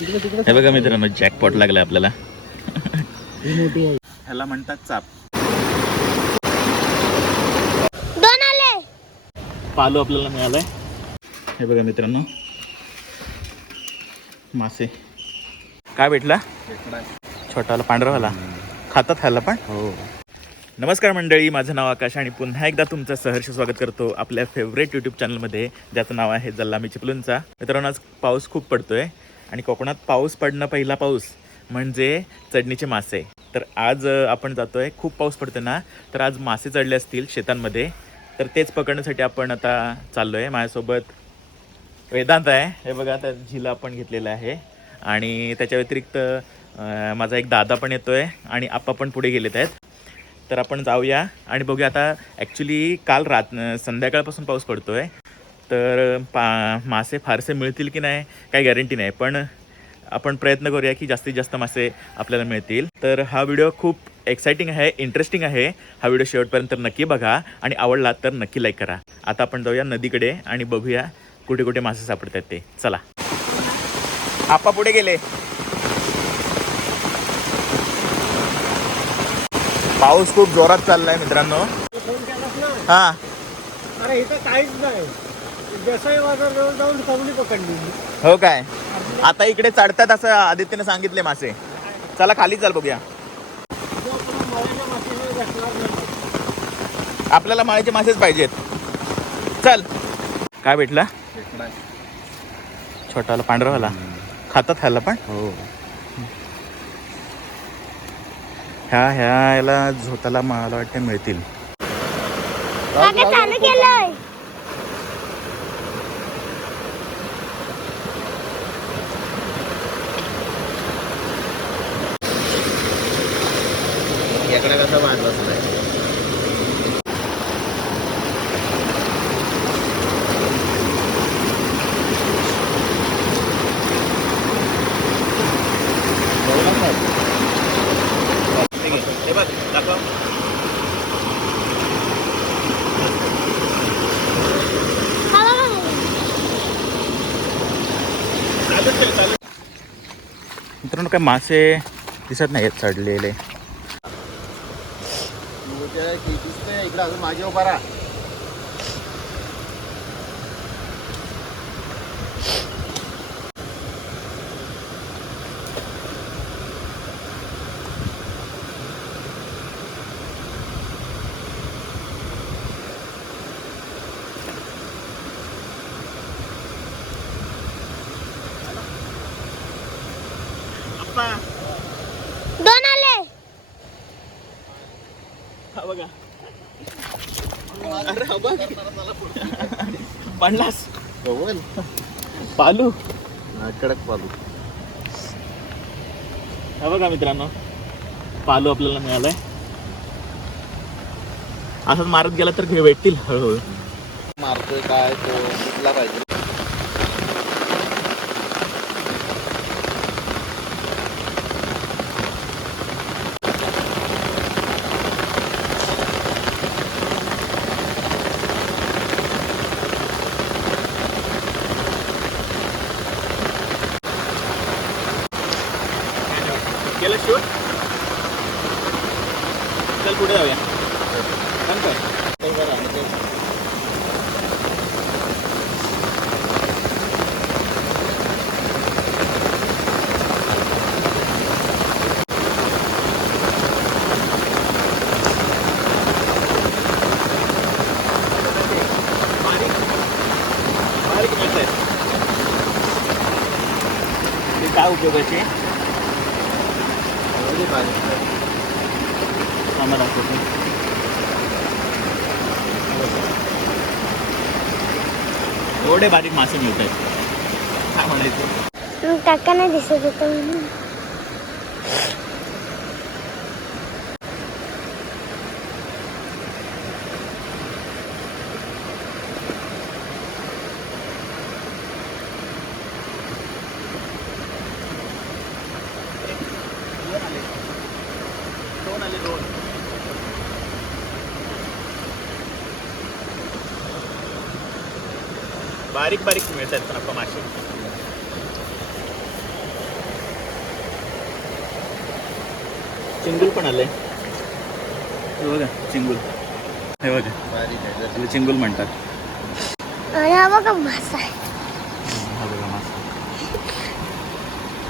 हे बघा मित्रांनो जॅकपॉट लागलाय आपल्याला. ह्याला म्हणतात चाप. दोन आले पालू आपल्याला मिळालाय. हे बघा मित्रांनो. मासे. काय भेटला? छोटाला पांढरावाला. खातात ह्याला पण? हो. नमस्कार मंडळी माझं नाव आकाश आणि पुन्हा एकदा तुमचं सहर्ष स्वागत करतो आपल्या फेवरेट यूट्यूब चॅनलमध्ये ज्याचं नाव आहे जल्लामी चिपलूनचा मित्रांनो आज पाऊस खूप पडतोय. आणि कोकणात पाऊस पडणं पहिला पाऊस म्हणजे चढणीचे मासे. तर आज आपण आपण जातोय खूप पाऊस पडतो ना तर आज मासे चढले असतील शेतांमध्ये. तर तेच पकडण्यासाठी आपण आता चाललो आहे माझ्यासोबत. वेदांत आहे. हे बघा त्या झिला आपण घेतलेलं आहे. आणि त्याच्या व्यतिरिक्त माझा एक दादा पण येतोय आणि आप्पा पण पुढे गेलेत आहेत. तर आपण जाऊया आणि बघूया आता ॲक्च्युली काल रात संध्याकाळपासून पाऊस पडतोय. तर पा मासे फारसे मिळतील की नाही काही गॅरंटी नाही. पण आपण प्रयत्न करूया की जास्तीत जास्त मासे आपल्याला मिळतील. तर हा व्हिडिओ खूप एक्साइटिंग आहे इंटरेस्टिंग आहे. हा व्हिडिओ शेवटपर्यंत नक्की बघा आणि आवडला तर नक्की लाईक करा. आता आपण जाऊया नदीकडे आणि बघूया कुठे कुठे मासे सापडतात ते. चला. आपा पुढे गेले. पाऊस खूप जोरात चाललाय मित्रांनो. हा. अरे इथं काहीच नाही. देसाई बाजारजवळ जाऊन कवली पकडली. हो काय? आता इकडे चढतात असं आदित्यने सांगितले मासे. चला खाली चाल बघूया. आपल्याला माळ्याचे मासेच पाहिजेत. चल. काय भेटला? छोटाला पांढरावाला खातात ह्याला पण? हो. ह्या ह्या याला झोताला मला वाटते मिळतील काका चालू केलंय याकडे कसा वाज बसलाय हे बघ दाखव हा बघा. मित्रांनो काय मासे दिसत नाही आहेत चढलेले इकडे अजून मागे उभा राहा. दोन आले. हा बघा. अरे हा बघ. पडलास पालू. कडक पालू. हा बघा मित्रांनो. पालू आपल्याला मिळालाय. असंच मारत गेला तर घे भेटतील हळूहळू. मारतोय काय तो कुठला पाहिजे? शूट चल पुढे जाऊया सांग काय बारीक बारीक मिळत आहेत ते काय उपयोगाचे आम्हाला दाखवतो एवढे बारीक मासे मिळत आहेत. काय म्हणायचं? काका नाही दिसत होतं बारीक बारीक मिळत आहेत पण आपण मासे चिंगूल पण आले बघा चिंगूल. हे बघा चिंगूल म्हणतात. बघा मासा.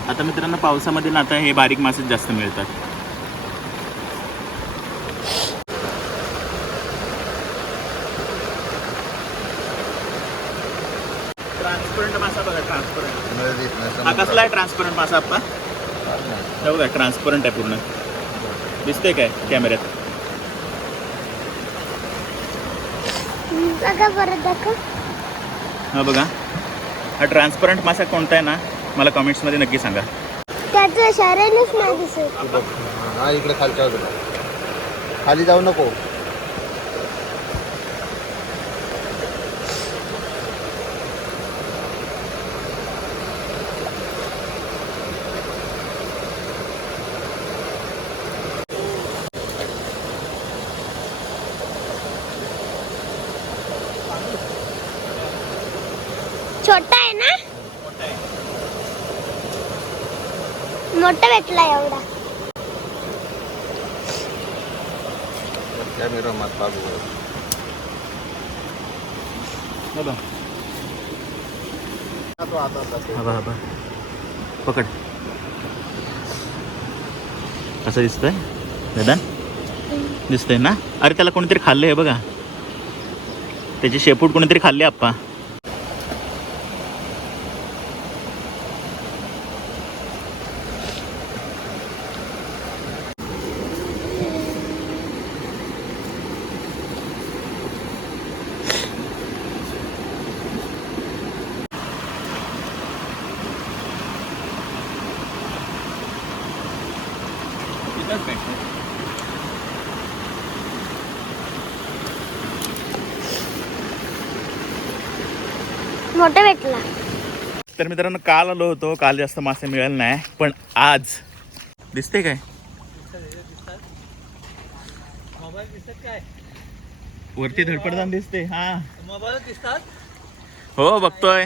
आता मित्रांनो पावसामध्ये ना आता हे बारीक मासेच जास्त मिळतात. मासा आप्पा हे बघा ट्रान्सपरंट आहे पूर्ण. दिसतंय काय कॅमेऱ्यात हा बघा. हा ट्रान्सपरंट मासा कोणता आहे ना मला कमेंट्समध्ये नक्की सांगा. त्याचं शरीरच नाही दिसत. हा इकडे खालच्या बाजूला. खाली जाऊ नको छोटा आहे ना मोठा भेटला एवढा कॅमेरा मात पकड कसं दिसतंय दादा दिसतंय ना अरे त्याला कोणीतरी खाल्लं आहे बघा त्याचे शेपूट कोणीतरी खाल्ले आप्पा मोठा भेटला. तर मित्रांनो काल आलो होतो. काल जास्त मासे मिळाले नाही पण आज. दिसते काय? मोबाईल दिसतात काय वरती धडपडताना दिसते हा. मोबाईल दिसतात हो बघतोय.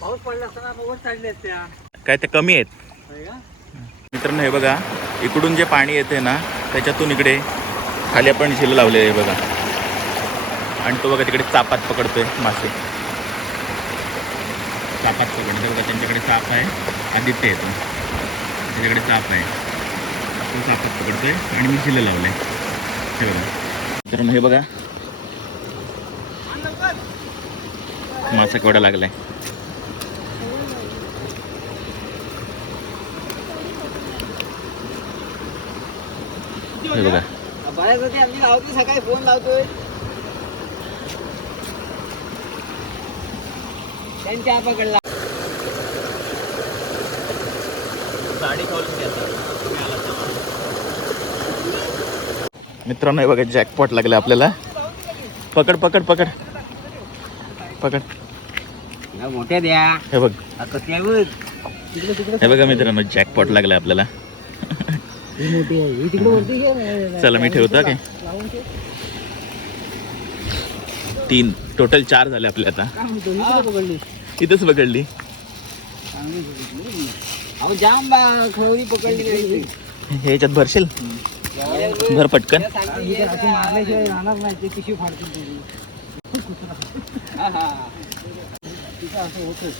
पाऊस पडला असताना वर चढले असते हा. काय ते कमी आहेत. मित्रांनो हे बघा इकडून जे पाणी येते ना त्याच्यातून इकडे खाली आपण झिल लावले आहे बघा. आणि तो बघा तिकडे चापात पकडतोय मासे. चापात पकडतोय बघा त्यांच्याकडे चाप आहे. आदित्य येतो त्याच्याकडे चाप आहे. तो चापात पकडतोय आणि मी शिल लावले हे बघा. मित्रांनो हे बघा. मासा केवढा लागलाय. हे बघा. सकाळी फोन लावतोय. त्यांच्या पकडला. गाडी मित्रांनो हे बघा जॅकपॉट लागले आपल्याला. पकड पकड पकड. पकड. मोठ्या द्या. हे बघ. आता त्या बघ. हे मित्रांनो जॅकपॉट लागलाय आपल्याला. ही ही चला मी ठेवतो काय. तीन. टोटल चार झाले आपले आता. ही इथंच पकडली. अहो जाम पकडली हे याच्यात भरशील भर पटकन अशी मारल्याशिवाय राहणार नाही ते पिशवी फाडतील तुझी हा, हा. तिचं असं होतच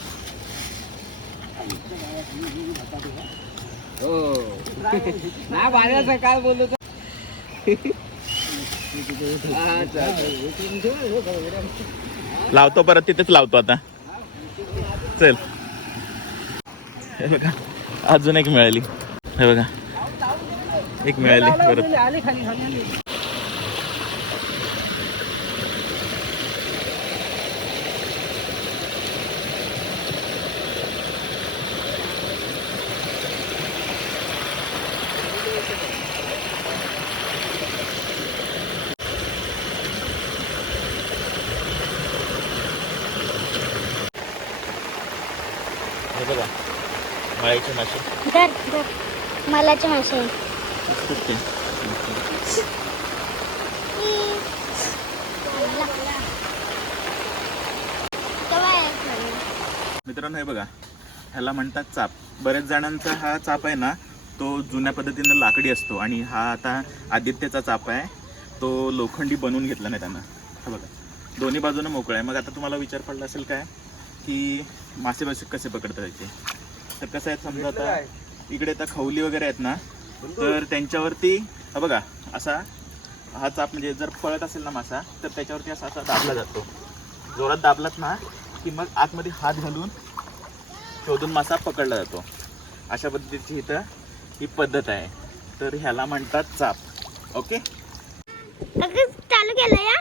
हो नाही बाहेरचं काय बोललो लावतो परत तिथेच लावतो आता चल हे बघा अजून एक मिळाली. हे बघा. एक मिळाली परत. हे बघा. मळायचे मासे धर धर. मलाचे मासे. तेव्हा एक. मित्रांनो हे बघा. ह्याला म्हणतात चाप. बऱ्याच जणांचा हा चाप आहे ना तो जुन्या पद्धतीनं लाकडी असतो आणि हा आता आदित्यचा चाप आहे. तो लोखंडी बनवून घेतला नाही त्यानं. हा बघा. दोन्ही बाजूनं मोकळा आहे. मग आता तुम्हाला विचार पडला असेल काय? की मासे मासे कसे पकडतात याचे तर कसं आहे समजा आता इकडे आता खवली वगैरे आहेत ना तर त्यांच्यावरती हा बघा असा हा चाप म्हणजे जर पळत असेल ना मासा तर त्याच्यावरती असा असा दाबला जातो. जोरात दाबलात ना की मग आतमध्ये हात घालून शोधून मासा पकडला जातो. अशा पद्धतीची इथं ही पद्धत आहे. तर ह्याला म्हणतात चाप. ओके? चालू केलं या?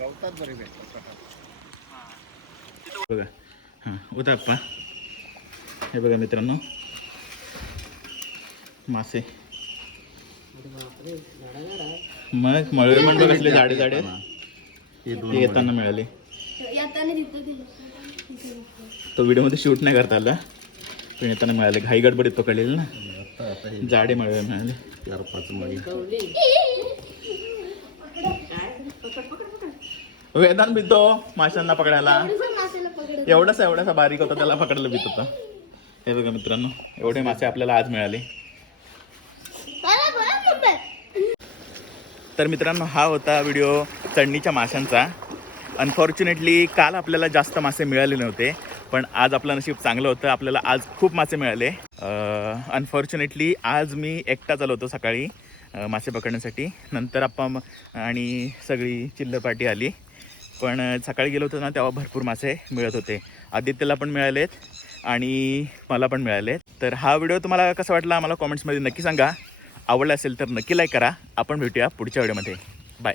गवतात बरे भेटतात बघा. हां उद्या आप्पा. हे बघा मित्रांनो. मासे. मग मळवे मंडळ कसले जाडे जाडे. हे ते येताना मिळाले. तो व्हिडिओमध्ये शूट नाही करता आला. पण येताना मिळाले. घाई गडबडीत पकडलेले ना. आता आता हे जाडे मळवे मिळाले. चार पाच मळी. वेदान भीतो माशांना पकडायला. एवढासा एवढासा बारीक होता त्याला पकडलं भीत होता. हे बघा मित्रांनो एवढे मासे आपल्याला आज मिळाले. तर मित्रांनो हा होता व्हिडिओ चढणीच्या माशांचा. अनफॉर्च्युनेटली काल आपल्याला जास्त मासे मिळाले नव्हते पण आज आपलं नशीब चांगलं होतं. आपल्याला आज खूप मासे मिळाले. अनफॉर्च्युनेटली आज मी एकटाच आलो होतो सकाळी मासे पकडण्यासाठी. नंतर आप्पा आणि सगळी चिल्लपाटी आली. पण सकाळी गेलो होतो ना तेव्हा भरपूर मासे मिळत होते. आदित्यला पण मिळालेत आणि मला पण मिळालेत. तर हा व्हिडिओ तुम्हाला कसा वाटला मला कॉमेंट्समध्ये नक्की सांगा. आवडला असेल तर नक्की लाईक करा. आपण भेटूया पुढच्या व्हिडिओमध्ये. बाय